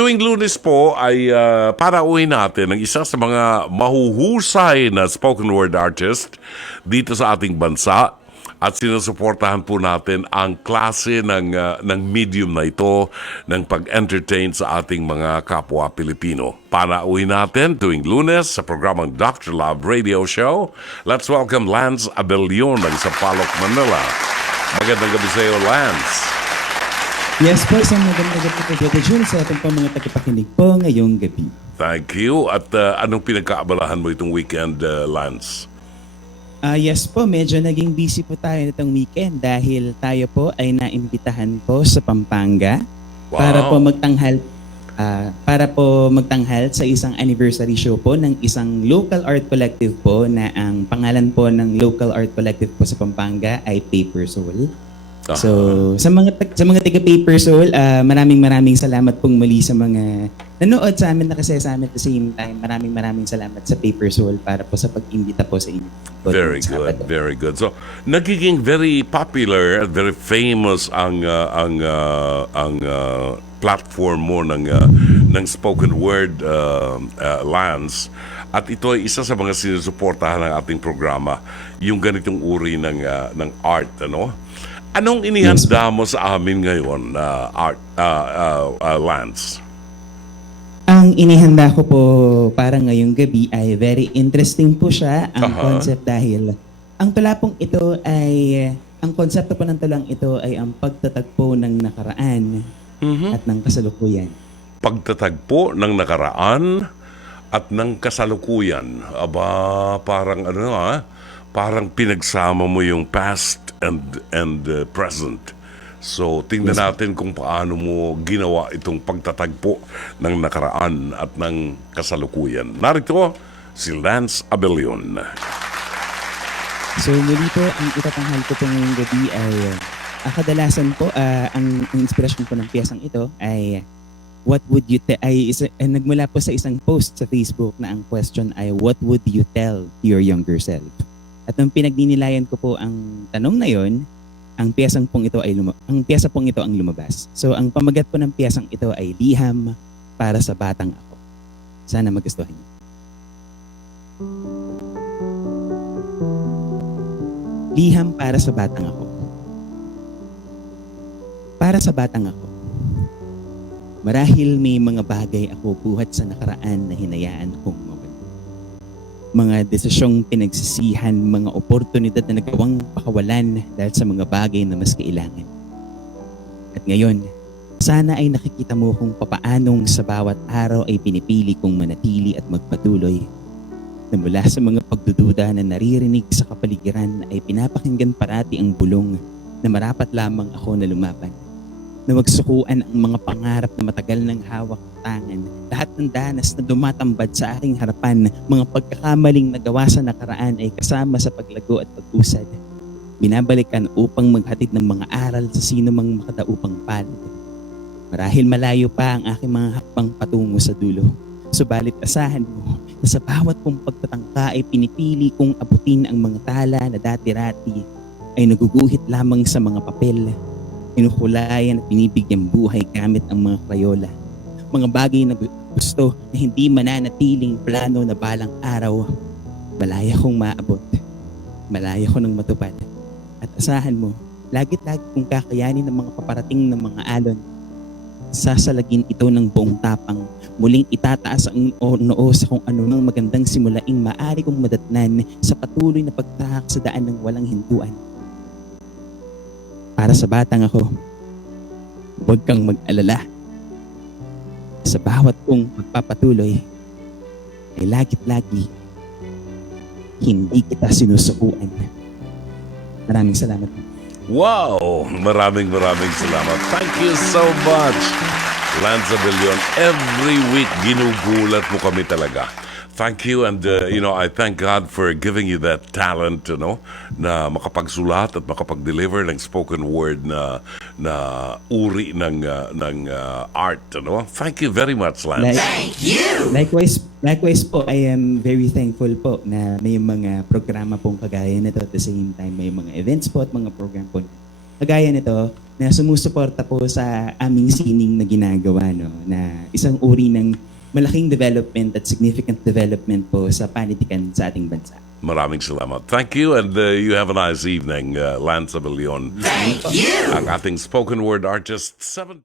Tuwing Lunes po ay parauhin natin ang isa sa mga mahuhusay na spoken word artist dito sa ating bansa at sinusuportahan po natin ang klase ng medium na ito ng pag-entertain sa ating mga kapwa Pilipino. Parauhin natin tuwing Lunes sa programang Dr. Love Radio Show. Let's welcome Lance Abellion ng Sampaloc, Manila. Magandang gabi sa iyo, Lance. Yes po, isang magandang gabi po, Brother June, sa ating po mga tagapakinig po ngayong gabi. Thank you. At anong pinagkaabalahan mo itong weekend, Lance? Yes po, medyo naging busy po tayo nitong weekend dahil tayo po ay naimbitahan po sa Pampanga para po magtanghal sa isang anniversary show po ng isang local art collective po na ang pangalan po ng local art collective po sa Pampanga ay Paper Soul. So, sa mga taga Paper Soul, maraming salamat pong muli sa mga nanood sa amin, nakasaya sa amin at the same time. Maraming salamat sa Paper Soul para po sa pag-imbita po sa inyo. Very good. So, nagiging very popular at very famous ang platform mo ng spoken word, Lance. At ito ay isa sa mga sinusuportahan ng ating programa, yung ganitong uri ng art, ano? Anong inihanda mo sa amin ngayon, Lance? Ang inihanda ko po para ngayong gabi ay very interesting po siya, ang concept, dahil ang tula pong ito ay, ang konsepto po ng tulang ito ay ang pagtatagpo ng nakaraan at ng kasalukuyan. Pagtatagpo ng nakaraan at ng kasalukuyan. Aba, parang parang pinagsama mo yung past and present. So, tingnan natin kung paano mo ginawa itong pagtatagpo ng nakaraan at ng kasalukuyan. Narito si Lance Abellion. So, muli po, ang itatanghal ko po ngayong gabi ay kadalasan po, ang inspirasyon po ng piyesang ito ay what would you nagmula po sa isang post sa Facebook na ang question ay, what would you tell your younger self? At nung pinagninilayan ko po ang tanong na yon, ang piyesa pong ito ang lumabas. So ang pamagat po ng piyesang ito ay Liham para sa Batang Ako. Sana magustuhan niyo. Liham para sa Batang Ako. Para sa Batang Ako. Marahil may mga bagay ako buhat sa nakaraan na hinayaan kong mawala. Mga desisyong pinagsisihan, mga oportunidad na nagawang pakawalan dahil sa mga bagay na mas kailangan. At ngayon, sana ay nakikita mo kung papaanong sa bawat araw ay pinipili kong manatili at magpatuloy. Na mula sa mga pagdududa na naririnig sa kapaligiran ay pinapakinggan parati ang bulong na marapat lamang ako na lumaban. Na magsukuan ang mga pangarap na matagal ng hawak ng tangan. Lahat ng danas na dumatambad sa aking harapan, mga pagkakamaling nagawa sa nakaraan ay kasama sa paglago at pag-usad. Binabalikan upang maghatid ng mga aral sa sino mang makadaupang palad. Marahil malayo pa ang aking mga hakbang patungo sa dulo. Subalit asahan mo na sa bawat kong pagtatangka ay pinipili kong abutin ang mga tala na dati-rati ay naguguhit lamang sa mga papel. Inukulayan at binibigyang buhay gamit ang mga krayola. Mga bagay na gusto na hindi mananatiling plano na balang araw. Malaya kong maabot. Malaya ko nang matupad. At asahan mo, lagit-lagi kong kakayanin ng mga paparating ng mga alon. Sasalagin ito ng buong tapang. Muling itataas ang noo sa kung ano ng magandang simulaing maaari kong madatnan sa patuloy na pagtahak sa daan ng walang hintuan. Para sa batang ako, huwag kang mag-alala. Sa bawat kong magpapatuloy, ay lagit-lagi, hindi kita sinusukuan. Maraming salamat. Wow! Maraming salamat. Thank you so much, Lance Abellion. Every week, ginugulat mo kami talaga. Thank you, and I thank God for giving you that talent, na makapagsulat at makapag-deliver ng spoken word na uri ng art, Thank you very much, Lance. Thank you. Likewise po, I am very thankful po na may mga programa pong kagaya nito, at the same time may mga events po at mga program po kagaya nito na sumusuporta po sa aming sining na ginagawa, no, na isang uri ng malaking development at significant development po sa panitikan sa ating bansa. Maraming salamat. Thank you, and you have a nice evening, Lance Abelion. Thank you! Ang ating spoken word artist, 7